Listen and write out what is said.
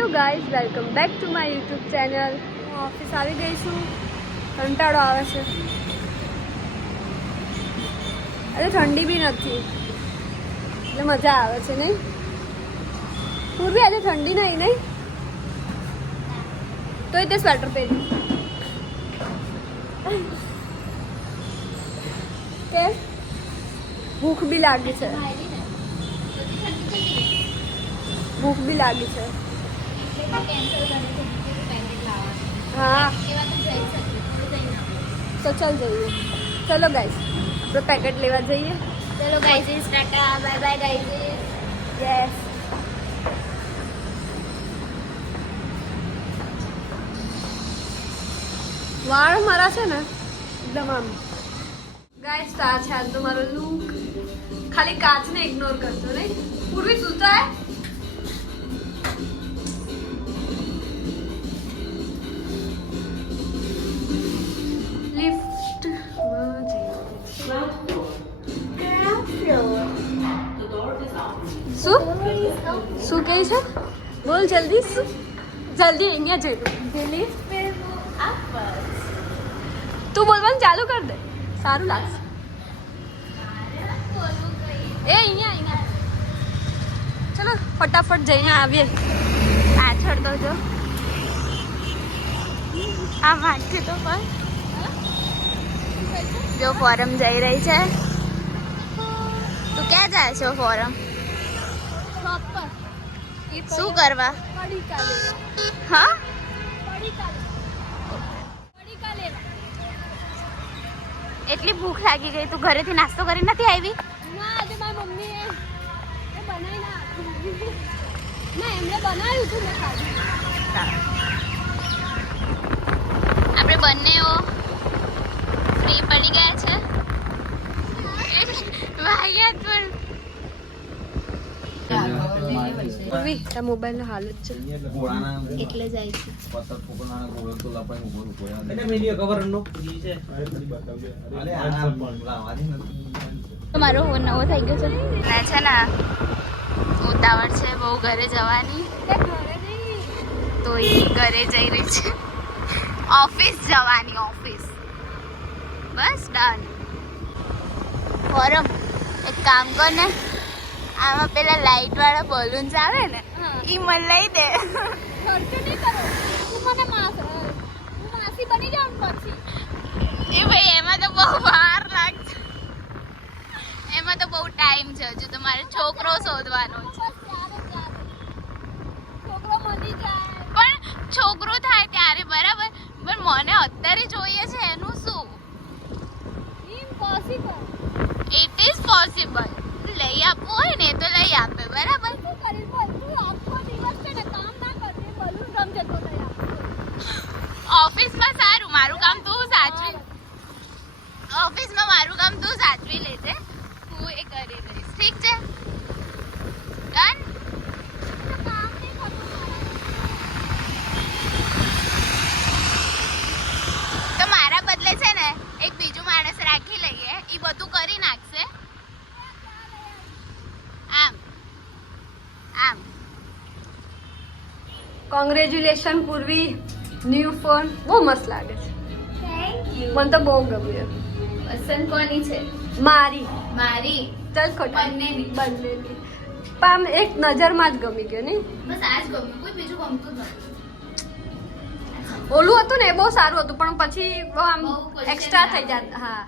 Hello guys, welcome back to my YouTube channel. હું office આવી ગઈ છું. કંટાળો આવે છે. અરે ઠંડી બી નથી એટલે મજા આવે છે નહીં? પૂર્વી આજે ઠંડી નહીં તોય તે સ્વેટર પહેરી કે ભૂખ બી લાગી છે. ભૂખ બી લાગી છે. હા તો ચાલ જઈએ. ચલો ગાઈસ, તો પેકેટ લેવા જઈએ. ચલો guys, Tata bye bye guys. Yes. વાળ મારા છે ને એકદમ આમ. ગાઈસ, તો આ છે આજ તો મારો લુક. ખાલી કાચને ઇગ્નોર કરજો નહીં. પૂર્વી સૂતા હે. લિફ્ટ શું કહે છે? બોલ જલ્દી. જલ્દી અહીંયા જઈ. તું બોલવાનું ચાલુ કર દે, સારું લાગશે. એ અહીંયા ચલો ફટાફટ જઈને આવીએ. પાછળ તો જો આ વાંચી તો પણ જો ફોરમ જઈ રહી છે. તું ક્યાં જાય છો ફોરમ? શું કરવા? હા, એટલી ભૂખ લાગી ગઈ. તું ઘરેથી નાસ્તો કરી નથી આવી? ના, આજે મારી મમ્મીએ બનાવી ના એમણે બનાવ્યું હતું મેં ખાધું. આપણે બંનેઓ ફ્રી પડી ગયા છે. વાહિયાત પણ મોબાઈલ નો હાલત છે એટલે જાય છે. મારો ફોન નવો થઈ ગયો છે ને છે ને ઉતાવળ છે બહુ ઘરે જવાની, તો એ ઘરે જઈ રહી છે. ઓફિસ જવાની, ઓફિસ. બસ ડન. ફોરમ એક કામ કર ને, આમાં પેલા લાઈટ વાળા બલૂન્સ આવે ને ઈ મને લઈ દે. માસી બની જાઉં પછી. એ ભાઈ એમાં તો બહુ વાર લાગશે. એમાં તો બહુ ટાઈમ છે. હજુ તો મારે છોકરો શોધવાનો છે. છોકરો મળી જાય પણ છોકરો થાય ત્યારે બરાબર, પણ મને અત્યારે જોઈએ છે એનું શું? ઇમ્પોસિબલ. It is possible. લઈ આપવું હોય ને તો લઈ આપે, બરાબર. શું કરીશ બોલ? તું આખો દિવસ છે ને કામ ના કરતી, બલૂન રમજે તો લઈ આપ. ઓફિસમાં સારું, મારું કામ તું સાચવી. ઓફિસમાં મારું કામ તું સાચવી લેજે, હું એ કરી લઈશ. ઠીક છે? ડન. કામ નહીં કરતું તો મારા બદલે છે ને એક બીજું માણસ રાખી લઈએ, એ બધું કરી નાખશે. આમ આમ. કોંગ્રેચ્યુલેશન પૂર્વી, ન્યૂ ફોન બહુ મસ્ત લાગે છે. Thank you. મને તો બહુ ગમ્યું. પસંદ કોની છે? મારી. મારી. ચાલ ખોટા બંનેની. બંનેની પણ એક નજરમાં જ ગમી ગયો નહીં. બસ આજ ગમ્યું, કોઈ બીજું ગમતું નથી. ઓલું હતું ને એ બહુ સારું હતું, પણ પછી બહુ આમ બહુ question એક્સ્ટ્રા થઈ આવે. જાય. હા,